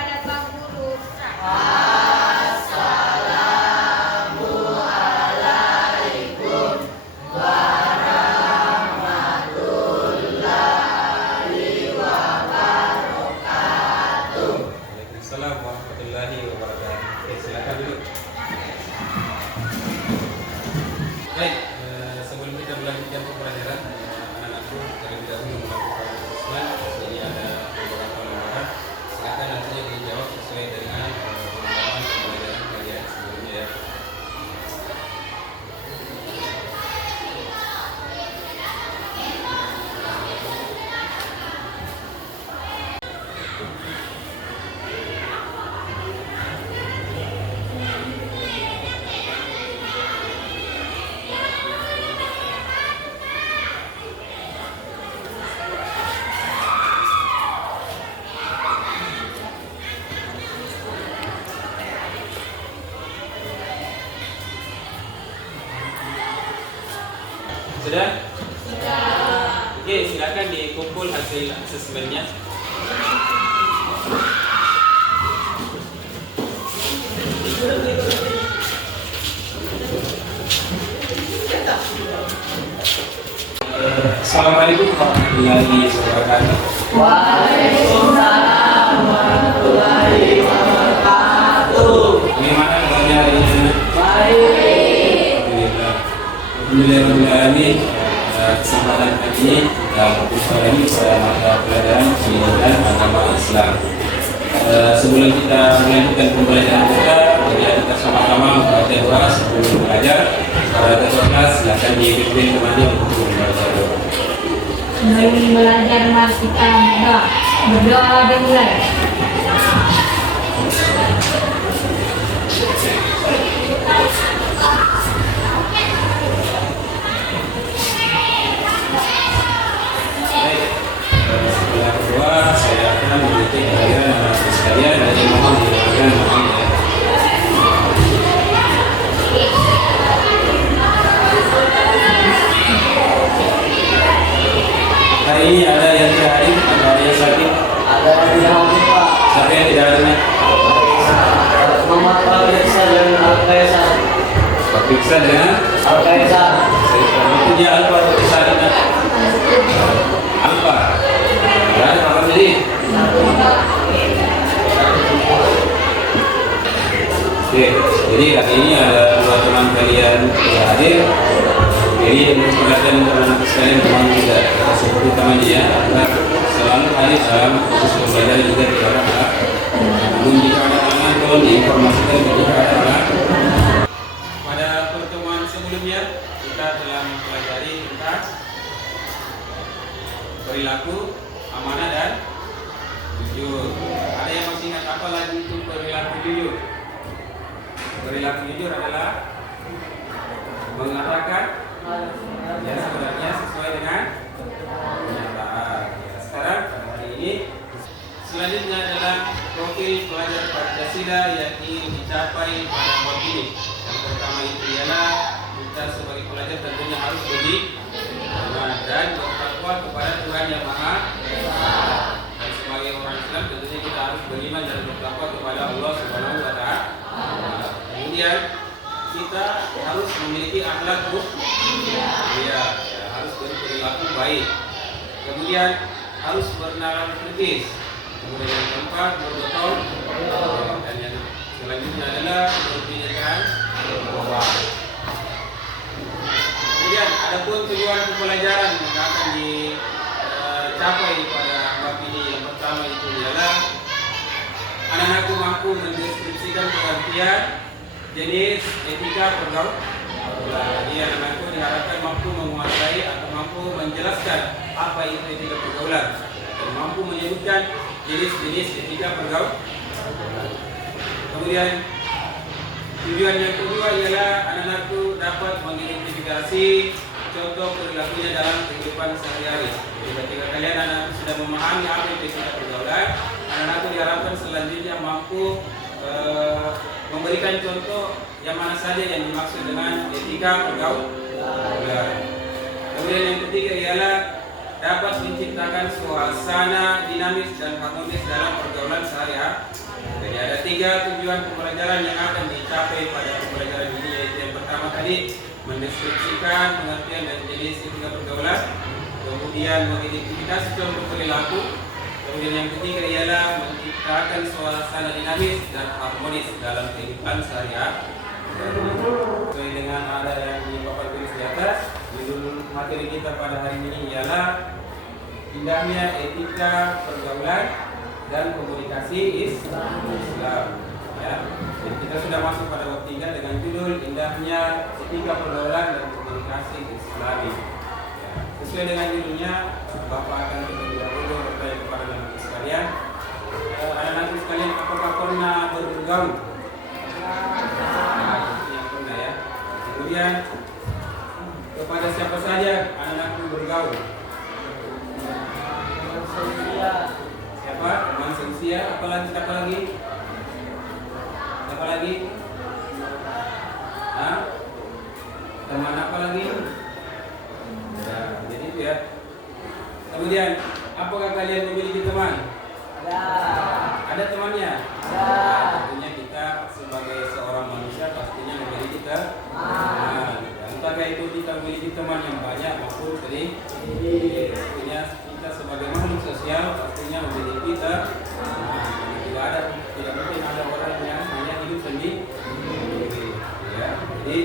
kepada Pak Guru. Waalaikumsalam warahmatullahi wabarakatuh. Oke, silakan dulu. Baik, sebelum kita melanjutkan pembelajaran, anak-anakku terlebih dahulu melakukan assessment. Jadi ada beberapa lembaran. Silakan nantinya dijawab sesuai dengan pengalaman pembelajaran kalian sebelumnya ya. Sudah? Sudah. Oke, silakan dikumpul hasil asesmennya. Assalamualaikum warahmatullahi wabarakatuh. Waalaikumsalam warahmatullahi wabarakatuh. Bagaimana kabarnya hari ini? Baik. Alhamdulillah. Alhamdulillahirrahmanirrahim. Kesempatan kali ini kita berjumpa lagi pada mata pelajaran pendidikan agama Islam. Sebelum kita melanjutkan pembelajaran kita sama-sama membaca doa sebelum belajar. Para ketua kelas silakan dipimpin kembali untuk membaca doa. Sebelum belajar mari kita berdoa dimulai. Setelah berdoa, saya akan mengikuti kalian anak-anak sekalian dan mohon didoakan doanya. Hari ini ada yang tidak hadir, ada yang sakit, Ada yang hadir Pak. siapa yang tidak hadir? Muhammad Al-Qaisar dan Al-Qaisar. Pak Fiksan dengan Al-Qaisar. punya Alfa atau Kisarina? Alfa. Dan apa tadi? Oke, jadi hari ini ada dua teman kalian yang hadir. Jadi dengan perhatian anak sekalian teman kita seperti temannya ya, agar selalu hadir dalam proses pembelajaran juga di orang anak. Namun jika ada anak tolong diinformasikan ketika ada anak. Pada pertemuan sebelumnya kita telah mempelajari tentang perilaku, amanah dan jujur. Ada yang masih ingat apa lagi itu perilaku jujur? Perilaku jujur adalah mengatakan yang sebenarnya sesuai dengan kenyataan. Sekarang hari ini selanjutnya adalah profil pelajar Pancasila yang ingin dicapai pada waktu ini. Yang pertama itu ialah kita sebagai pelajar tentunya harus beriman dan bertakwa kepada Tuhan Yang Maha Esa. Dan sebagai orang Islam tentunya kita harus beriman dan bertakwa kepada Allah Subhanahu wa Ta'ala. Kemudian kita harus memiliki akhlak mulia, harus berperilaku baik. Kemudian harus bernalar kritis. Kemudian yang keempat berdoa, dan yang selanjutnya adalah berpikirkan bahwa. Kemudian adapun tujuan pembelajaran yang akan dicapai pada bab ini, yang pertama itu ialah anak-anakku mampu mendeskripsikan pengertian jenis etika pergaulan. Jadi anak-anakku diharapkan mampu menguasai atau mampu menjelaskan apa itu etika pergaulan dan mampu menyebutkan jenis-jenis etika pergaulan. Kemudian tujuan yang kedua ialah anak-anakku dapat mengidentifikasi contoh perilakunya dalam kehidupan sehari-hari. Jadi ketika kalian anak-anakku sudah memahami apa itu etika pergaulan, anak-anakku diharapkan selanjutnya mampu memberikan contoh yang mana saja yang dimaksud dengan etika pergaulan. Kemudian yang ketiga ialah dapat menciptakan suasana dinamis dan harmonis dalam pergaulan sehari-hari. Jadi ada 3 tujuan pembelajaran yang akan dicapai pada pembelajaran ini, yaitu yang pertama tadi mendeskripsikan pengertian dan jenis etika pergaulan, kemudian mengidentifikasi contoh perilaku, kemudian yang ketiga ialah menciptakan suasana dinamis dan harmonis dalam kehidupan sehari-hari. Sesuai dengan ada yang Bapak tulis di atas, judul materi kita pada hari ini ialah indahnya etika pergaulan dan komunikasi Islam. Ya. Jadi kita sudah masuk pada bab 3 dengan judul indahnya etika pergaulan dan komunikasi Islami. Ya. Sesuai dengan judulnya, Bapak akan terlebih dahulu bertanya kepada anak sekalian. Anak-anak sekalian, apakah pernah bergaul? Yang pernah ya. Kemudian kepada siapa saja anak-anak itu bergaul? Siapa? Teman seusia. Apa lagi? Siapa lagi? Siapa lagi? Hah? Teman apa lagi? Ya, jadi itu ya. Kemudian, apakah kalian memiliki teman? Ada temannya? Tentunya kita sebagai seorang manusia pastinya memiliki teman. Entahkah itu kita memiliki teman yang banyak maupun sedikit. Tentunya kita sebagai makhluk sosial pastinya memiliki teman. Tidak mungkin ada orang yang hanya hidup sendiri. Ya, jadi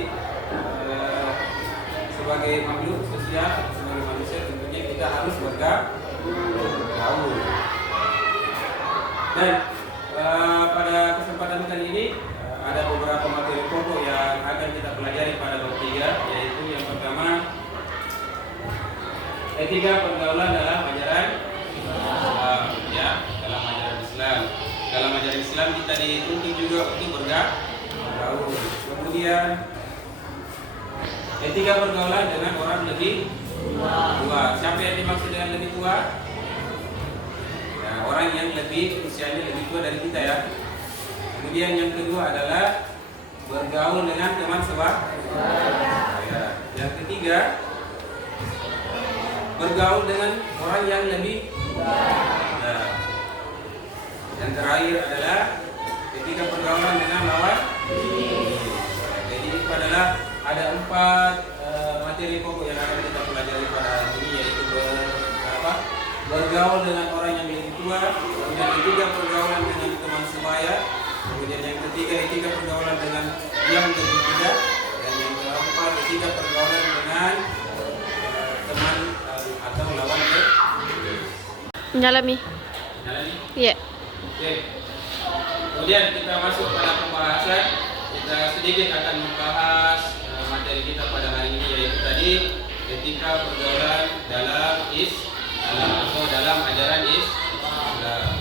sebagai makhluk sosial, sebagai manusia tentunya kita harus bergaul. Dan pada kesempatan kali ini ada beberapa materi pokok yang akan kita pelajari pada bab 3, yaitu yang pertama etika pergaulan dalam ajaran Islam. Ya, dalam ajaran Islam. Dalam ajaran Islam kita dituntut juga untuk bergaul. Kemudian etika pergaulan dengan orang lebih tua. Siapa yang dimaksud dengan lebih tua? Orang yang usianya lebih tua dari kita ya. Kemudian yang kedua adalah bergaul dengan teman ya. Yang ketiga bergaul dengan orang yang lebih ya. Yang terakhir adalah ketika pergaulan dengan lawan. Jadi itu adalah ada 4 materi pokok yang akan kita pelajari pada hari ini, yaitu bergaul dengan orang yang lebih tua, kemudian ketiga pergaulan dengan teman sebaya, kemudian yang ketiga etika pergaulan dengan yang lebih muda, dan yang keempat etika pergaulan dengan teman atau lawan Nyalami. Iya. Oke. Kemudian kita masuk pada pembahasan. Kita sedikit akan membahas materi kita pada hari ini, yaitu tadi etika pergaulan dalam atau dalam ajaran Islam.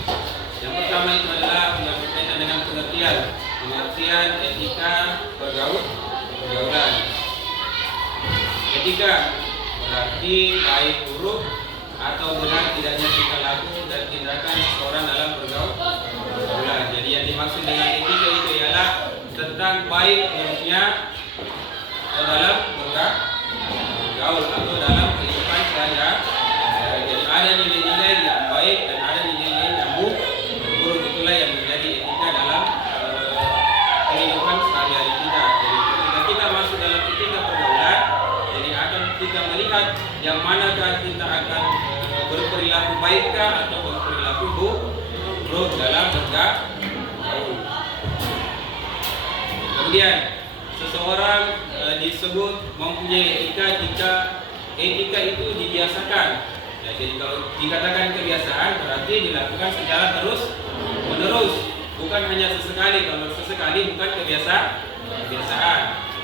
Yang pertama itu adalah yang berkaitan dengan pengertian etika pergaulan. Etika berarti baik buruk atau benar tidaknya tingkah laku dan tindakan seseorang dalam pergaulan. Jadi yang dimaksud dengan etika itu ialah tentang baik buruknya dalam bergaul atau dalam kehidupan sehari-hari. Jadi ada nilai-nilai yang baik dan ada nilai-nilai yang buruk. Itulah yang menjadi etika dalam kehidupan sehari-hari kita. Jadi ketika kita masuk dalam etika pergaulan, jadi akan kita melihat yang manakah kita akan berperilaku baikkah atau berperilaku buruk dalam bergaul. Kemudian seseorang disebut mempunyai etika jika etika itu dibiasakan. Ya, jadi kalau dikatakan kebiasaan berarti dilakukan secara terus menerus, bukan hanya sesekali. Kalau sesekali bukan kebiasaan.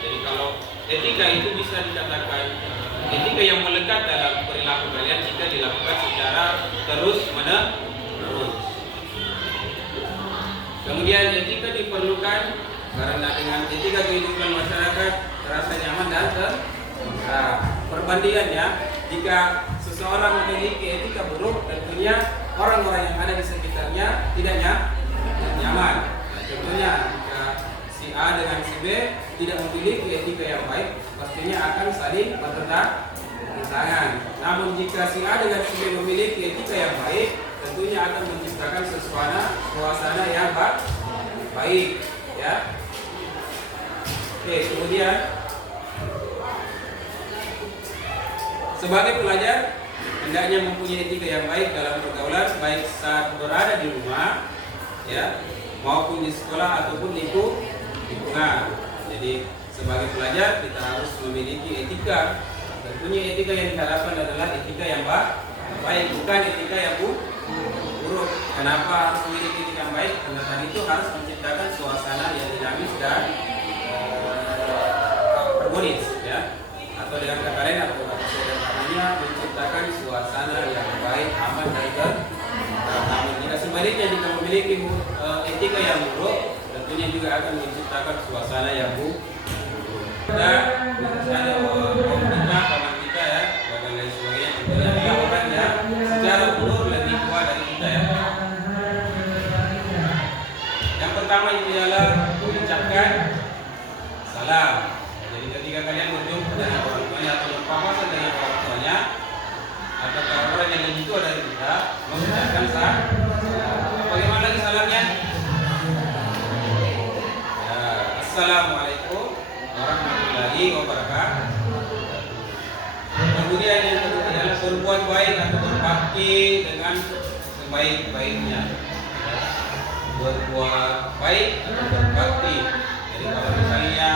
Jadi kalau etika itu bisa dikatakan etika yang melekat dalam perilaku kalian jika dilakukan secara terus menerus. Kemudian etika diperlukan karena dengan etika kehidupan masyarakat terasa nyaman dan perbandingannya jika seseorang memiliki etika buruk, tentunya orang-orang yang ada di sekitarnya tidak nyaman. Nah, contohnya jika si A dengan si B tidak memiliki etika yang baik, pastinya akan saling bertentangan. Namun jika si A dengan si B memiliki etika yang baik, tentunya akan menciptakan suasana yang baik, ya. Oke, kemudian sebagai pelajar hendaknya mempunyai etika yang baik dalam pergaulan, baik saat berada di rumah, ya, maupun di sekolah ataupun lingkungan. Jadi sebagai pelajar kita harus memiliki etika. Tentunya etika yang diharapkan adalah etika yang baik, bukan etika yang buruk. Kenapa harus memiliki etika yang baik? Karena tadi itu harus menciptakan suasana yang dinamis dan harmonis, ya. Atau dengan kata lain atau sederhananya menciptakan suasana yang baik, aman dan teraman. Jika sebaliknya jika memiliki etika yang buruk, tentunya juga akan menciptakan suasana yang buruk. Dan ada orang kita, kawan kita, ya, dan lain sebagainya. Tentunya adalah orang yang secara umur lebih tua dari kita, ya. Yang pertama itu adalah mengucapkan salam. Jadi ketika kalian berjumpa dengan orang tuanya atau berpapasan dengan orang tuanya, apakah orang yang lebih tua dari kita mengucapkan salam? Bagaimana lagi salamnya? Ya, Assalamualaikum warahmatullahi wabarakatuh. Kemudian yang kedua adalah berbuat baik atau berbakti dengan sebaik-baiknya. Berbuat baik atau berbakti. Jadi kalau misalnya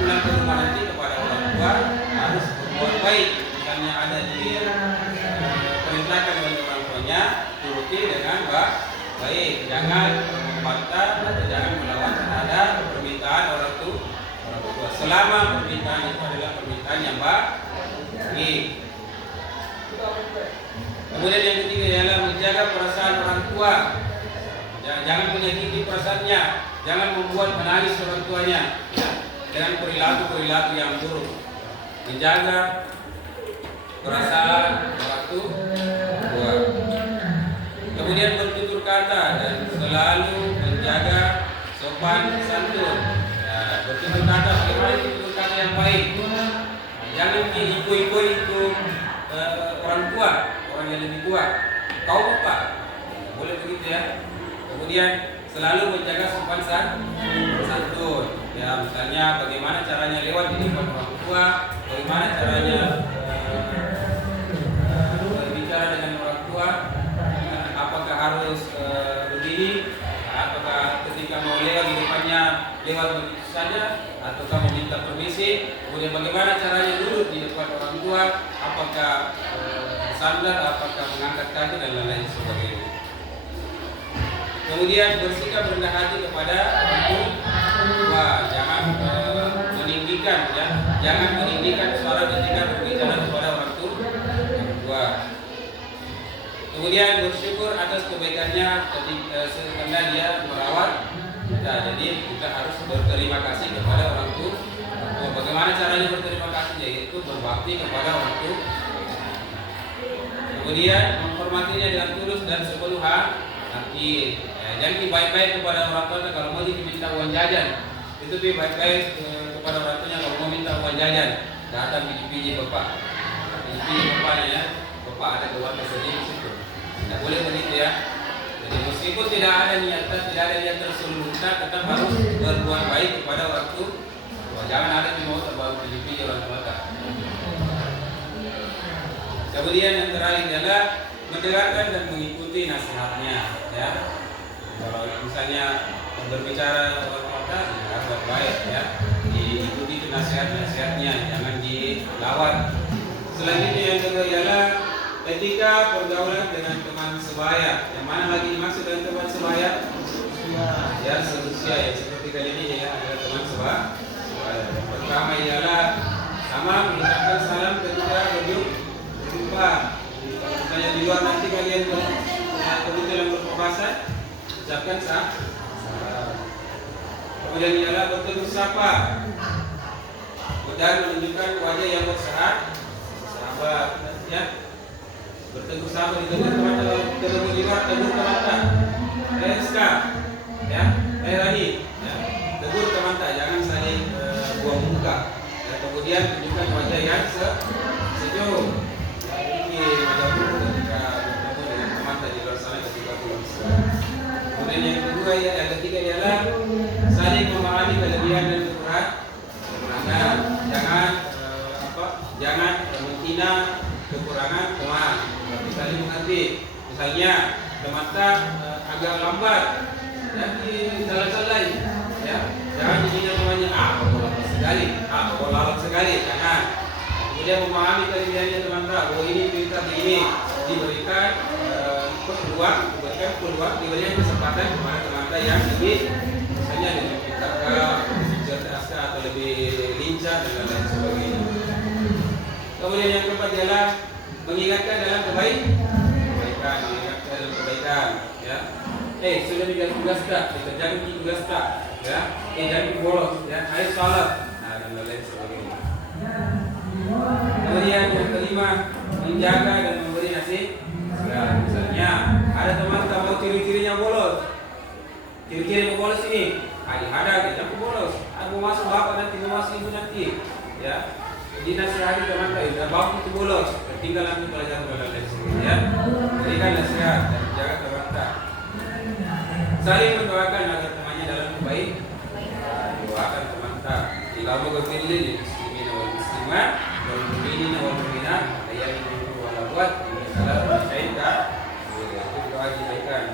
pulang ke rumah nanti kepada orang tua harus berbuat baik. Misalnya ada di perintahkan oleh orang tuanya, turuti dengan baik. Jangan membantah atau jangan melawan terhadap permintaan orang tua. Selama permintaan itu adalah permintaan yang baik. Kemudian yang ketiga adalah menjaga perasaan orang tua. Jangan menyakiti perasaannya, jangan membuat menangis orang tuanya, ya, dengan perilaku yang buruk. Menjaga perasaan orang tua. Kemudian bertutur kata dan selalu menjaga sopan santun. Ya, bertutur kata, bagaimana bertutur kata yang baik. Jangan diikut-ikut itu orang tua, orang yang lebih tua. Kau bapak, boleh begitu, ya. Kemudian selalu menjaga sopan santun. Ya, misalnya bagaimana caranya lewat di depan orang tua, bagaimana caranya berbicara dengan orang tua, apakah harus begini, apakah ketika mau lewat di depannya lewat begitu saja, ataukah meminta permisi, kemudian bagaimana caranya duduk di depan orang tua, apakah sandar, apakah mengangkat kaki dan lain-lain sebagainya. Kemudian bersikap rendah hati kepada orang tua, jangan meninggikan, ya, jangan meninggikan suara ketika berbicara kepada orang tua. Kemudian bersyukur atas kebaikannya ketika dia merawat kita. Jadi kita harus berterima kasih kepada orang tua. Bagaimana caranya berterima kasih? Yaitu berbakti kepada orang tua. Kemudian menghormatinya dengan tulus dan sepenuh hati. Jangan baik-baik kepada orang tua kalau mau diminta uang jajan. Itu baik-baik kepada orang tuanya kalau mau minta uang jajan. Datang piji-piji bapak, piji-piji bapaknya, ya. Bapak ada keluarga sedih di situ. Tidak boleh begitu, ya. Jadi meskipun tidak ada niatan, tidak ada niat terselubung, tetap harus berbuat baik kepada orang tua. Jangan ada yang mau terbawa piji-piji orang tua. Kemudian yang terakhir adalah mendengarkan dan mengikuti nasihatnya, ya. Kalau misalnya berbicara orang tua, harus baik, ya. Diikuti nasihatnya, jangan dilawan. Selanjutnya yang kedua ialah etika pergaulan dengan teman sebaya. Yang mana lagi dimaksud dengan teman sebaya? Ya, seusia, ya, seperti kali ini, ya, adalah teman sebaya. Yang pertama ialah sama mengucapkan salam ketika berjumpa. Kalau misalnya di luar nanti kalian kebetulan berpapasan, ucapkan salam. Kemudian ialah bertegur sapa dan menunjukkan wajah yang bersahabat, ya. Bertegur sapa, ditegur ke mata, tegur di luar, tegur ke mata. Reska, ya, Rahim, ya. Tegur ke mata, jangan saling buang muka. Ya, kemudian tunjukkan wajah yang sejuk. Ini wajah buruk ketika bertemu dengan teman di luar sana ketika pulang. Kemudian yang kedua yang ketiga ialah saling memahami kelebihan dan kekurangan. Jangan menghina kekurangan teman, tapi saling mengerti. Misalnya teman agak lambat, ya salah-salah, ya jangan dihina temannya. Kau lambat sekali, kau lambat sekali, jangan. Kemudian memahami kelebihannya teman oh ini kita ini diberikan peluang, diberikan kesempatan kepada teman yang lebih, misalnya lebih pintar, cerdas atau lebih lincah dan lain sebagainya. Kemudian yang keempat ialah mengingatkan dalam kebaikan, ya. Sudah dijaga tugas tak? Dikerjakan tugas tak? Ya. Jangan bolos, ya. Ayo salat, dan lain sebagainya. Kemudian yang kelima, menjaga dan memberi nasihat. Misalnya ada teman tahu ciri-cirinya bolos. Ciri-ciri bolos ini, ada jangan bolos. Aku masuk bapak nanti, mau masuk ibu nanti, ya. Dinasihati teman udah bapak itu bolos, ketinggalan pelajaran dan sebagainya. Ya. Berikan nasihat dan jaga teman. Saling mendoakan agar temannya dalam kebaikan. Doakan teman tak. Jika mau kepilih muslimin wal muslimat, wal mu'minin wal mu'minat, ayat itu wala buat, salah percaya. Itu doa kebaikan.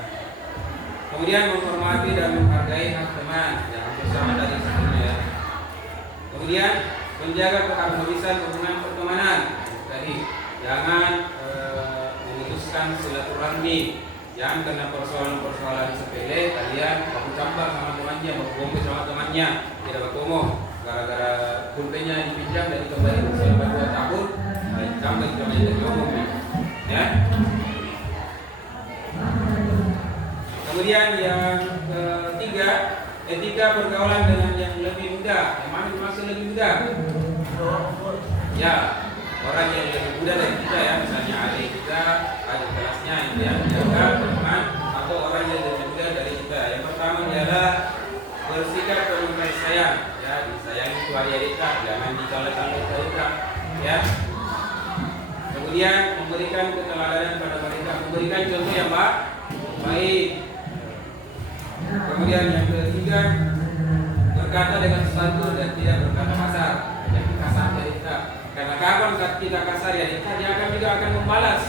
Kemudian menghormati dan menghargai hak teman yang bersama tadi sebelumnya. Kemudian menjaga keharmonisan hubungan pertemanan. Tadi jangan memutuskan silaturahmi. Jangan karena persoalan-persoalan sepele kalian baku campur sama temannya, baku bohong sama temannya, tidak bertemu gara-gara pulpennya dipinjam dan dikembali selama 2 tahun, sampai temannya jadi ngomong, ya. Kemudian yang ketiga, etika pergaulan dengan yang lebih muda. Yang mana dimaksud lebih muda? Ya, orang yang lebih muda dari kita, ya, misalnya adik kita, adik kelasnya yang jaga teman, atau orang yang lebih muda dari kita. Yang pertama adalah bersikap penuh kasih sayang, ya, disayangi itu adik kita, jangan dicela-cela kita, ya. Kemudian memberikan keteladanan pada mereka, memberikan contoh yang baik. Kemudian yang ketiga, berkata dengan santun dan tidak berkata kasar, yang kasar dari kita. Karena kapan kita kasar ya dia akan juga akan membalas,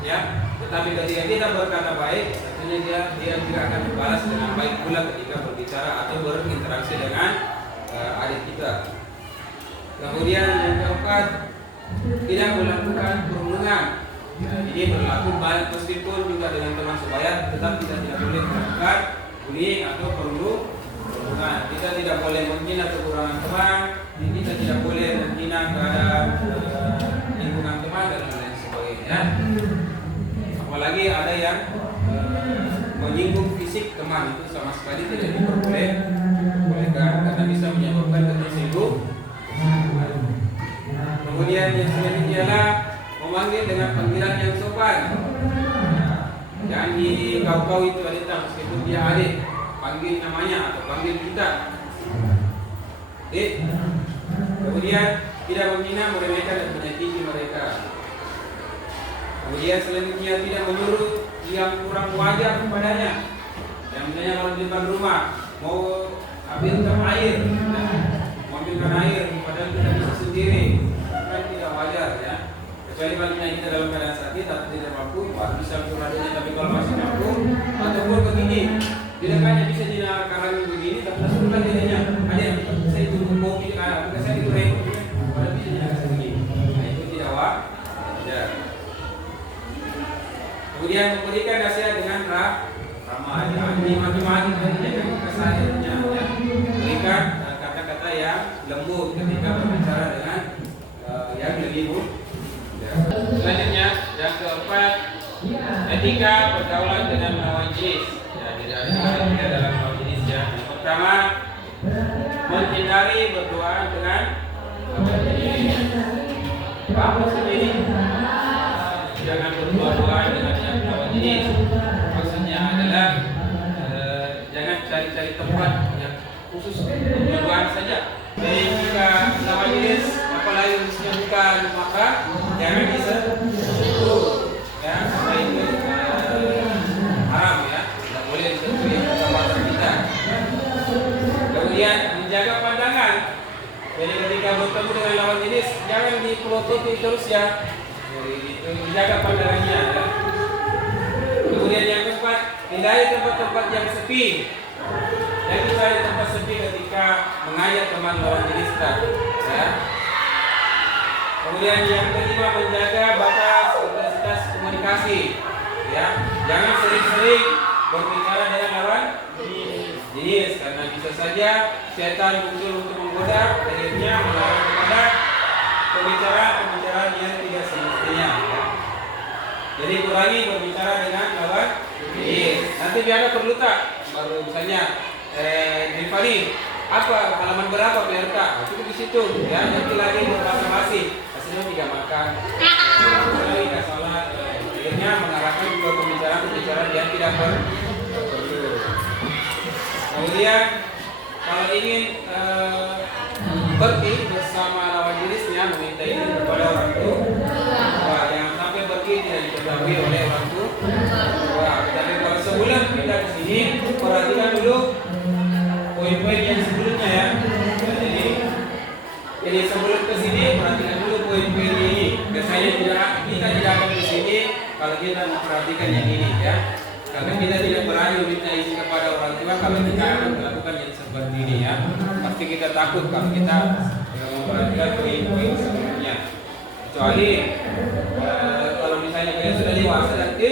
ya. Tetapi ketika kita berkata baik, tentunya dia juga akan membalas dengan baik pula ketika berbicara atau berinteraksi dengan adik kita. Kemudian yang keempat, tidak melakukan perundungan. Ini berlaku baik meskipun juga dengan teman sebaya, tetapi kita tidak boleh melakukan bullying atau perundungan. Kita tidak boleh menghina kekurangan teman, kita tidak boleh menghina keadaan lingkungan teman dan lain sebagainya. Apalagi ada yang menyinggung fisik teman, itu sama sekali tidak diperbolehkan karena bisa menyebabkan ketersinggung. Kemudian yang selanjutnya adalah memanggil dengan panggilan yang sopan. Jangan di kau itu adik, meskipun dia adik, panggil namanya atau panggil kita. Kemudian tidak menghina, meremehkan dan menyakiti mereka. Kemudian selanjutnya tidak menyuruh yang kurang wajar kepadanya. Yang misalnya kalau di depan rumah mau ambilkan air, mau ambilkan air, padahal kita bisa sendiri, kan tidak wajar, ya. Kecuali kalau kita dalam keadaan sakit atau tidak mampu, bisa curhatnya. Tapi kalau masih mampu, ataupun begini, di depannya bisa dinakarangin begini, tapi langsung kan dirinya, ada yang saya tunggu kopi, bukan saya itu repot, padahal bisa dinakarangin begini. Nah itu tidak wajar. Kemudian memberikan nasihat dengan ramah, maki-maki dengan kasarnya, ya. Berikan kata-kata yang lembut ketika berbicara dengan yang lebih mudah. Selanjutnya yang keempat, etika pergaulan dengan lawan jenis. Ya, tidak ada etika dalam lawan jenis, ya. Yang pertama, menghindari berduaan dengan lawan jenis. Apa sendiri? Jangan berdua-duaan dengan yang lawan jenis. Maksudnya adalah jangan cari-cari tempat yang khusus untuk berduaan saja. Jadi jika lawan jenis apalagi musuhnya bukan, maka jangan disentuh, ya, karena itu haram, ya, tidak boleh disentuh yang bersama. bertemu dengan lawan jenis jangan dipelototi terus ya. Jadi dijaga pandangannya ya. Kemudian yang keempat, hindari tempat-tempat yang sepi. Jangan cari tempat sepi ketika mengajak teman lawan jenis ya. Kemudian yang kelima, menjaga batas intensitas komunikasi ya. Jangan sering-sering berbicara dengan lawan jenis karena bisa saja setan muncul untuk menggoda, akhirnya melarang kepada pembicaraan yang tidak semestinya ya. Jadi kurangi berbicara dengan lawan jenis. Nanti biar perlu tak baru misalnya Rifani apa halaman berapa PRK cukup di situ ya. Nanti lagi berbahasa-basi hasilnya tidak makan lagi tidak salat, akhirnya mengarahkan juga pembicaraan yang tidak perlu. Kemudian kalau ingin pergi bersama lawan jenisnya meminta izin kepada orang tua. Jangan sampai pergi tidak diketahui oleh orang tua. Tapi kalau sebelum kita ke sini perhatikan dulu poin-poin yang sebelumnya ya. Jadi sebelum ke sini perhatikan dulu poin-poin ini. Biasanya kita tidak akan ke sini kalau kita memperhatikan yang ini ya. Karena kita tidak berani meminta izin kepada orang tua kalau kita akan melakukan yang seperti ini ya. Pasti kita takut kalau kita memperhatikan poin-poin sebelumnya. Kecuali kalau misalnya kalian sudah dewasa nanti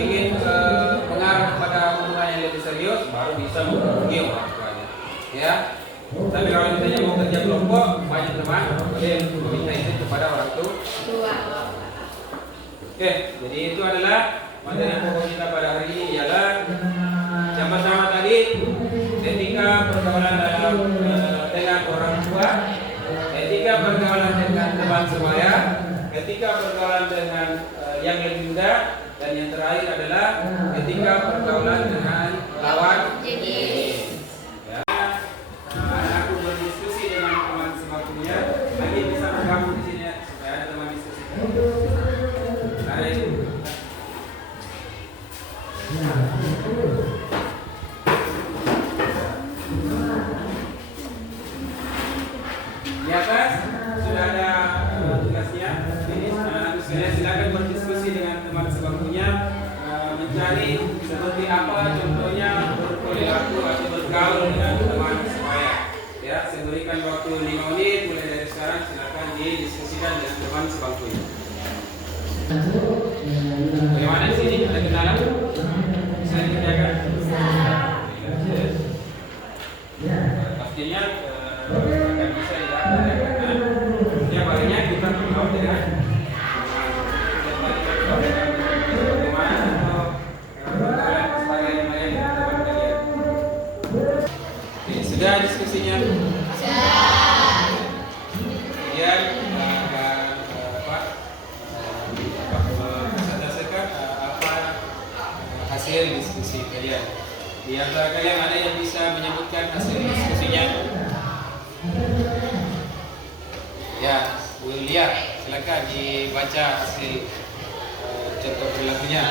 ingin mengarah kepada hubungan yang lebih serius, baru bisa menghubungi orang tuanya. Ya. Tapi kalau misalnya mau kerja kelompok, banyak teman, boleh meminta izin kepada orang tua. Oke, jadi itu adalah materi pokok kita pada hari ini ialah yang pertama tadi etika pergaulan dengan orang tua, etika pergaulan dengan teman sebaya, etika pergaulan dengan yang lebih muda, dan yang terakhir adalah etika pergaulan dengan lawan jenis. Ya, aku berdiskusi dengan teman sebagusnya, lagi bisa menggabung di sini supaya ada teman diskusi. Di atas sudah ada tugasnya. Ini anak-anak sekalian silakan berdiskusi dengan teman sebangkunya, mencari seperti apa contohnya berperilaku atau bergaul dengan teman sebaya. Ya, saya berikan waktu 5 menit mulai dari sekarang, silakan didiskusikan dengan teman sebangkunya. Bagaimana di sini? Ada kenalan? Bisa dikerjakan? Pastinya akan bisa dilakukan karena setiap harinya kita bergaul dengan bagaimana atau pergaulan sebagainya dengan teman kalian. Oke, sudah diskusinya? Kemudian hasil diskusi kalian. Di antara kalian ada yang bisa menyebutkan hasil diskusinya? Ya, Bu Lia, silakan dibaca hasil contoh perilakunya.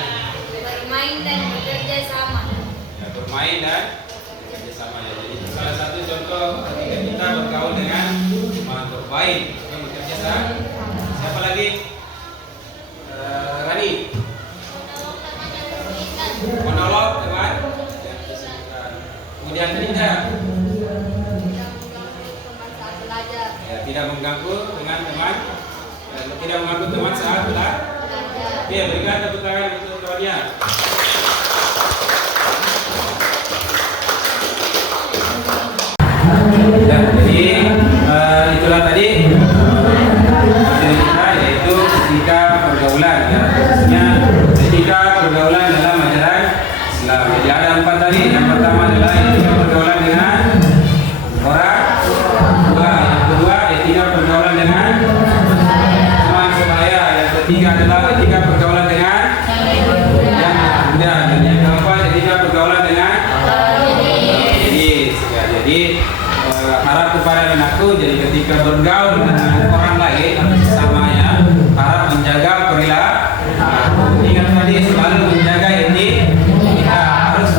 Bermain dan bekerja sama. Ya, bermain dan bekerja sama ya. Jadi itu salah satu contoh ketika kita bergaul dengan teman bermain dan bekerja sama. Siapa lagi? Rani. Monolog teman. Kemudian tidak. Ya, tidak mengganggu dengan teman, tidak mengganggu teman saat belajar. Oke, berikan tepuk tangan untuk kawannya. Ya, jadi itulah tadi materi kita, yaitu etika pergaulan. Ya, khususnya etika pergaulan dalam ajaran Islam. Jadi ada 4 tadi. Yang pertama adalah etika pergaulan dengan orang tua. Yang kedua etika pergaulan dengan teman sebaya. Yang ketiga adalah etika pergaulan dengan yang muda. Dan yang keempat etika pergaulan dengan jenis. Ya, jadi harap kepada anakku, jadi ketika bergaul dengan orang lain atau sesamanya, harap menjaga perilaku. Ingat tadi selalu menjaga etika. Kita harus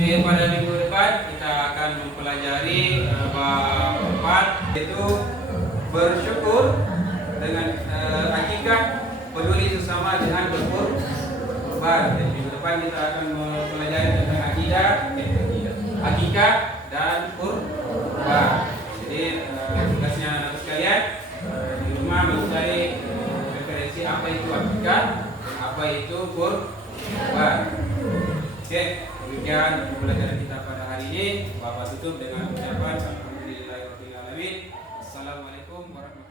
Pada minggu depan kita akan mempelajari bab 4, yaitu bersyukur dengan akikah, peduli sesama dengan berkurban. Jadi minggu depan kita akan mempelajari tentang akikah dan kurban. Jadi tugasnya anak sekalian di rumah mencari referensi apa itu akikah, apa itu kurban. Oke, demikian pembelajaran kita pada hari ini. Bapak tutup dengan ucapan alhamdulillahirabbil alamin. Assalamualaikum warahmatullahi wabarakatuh.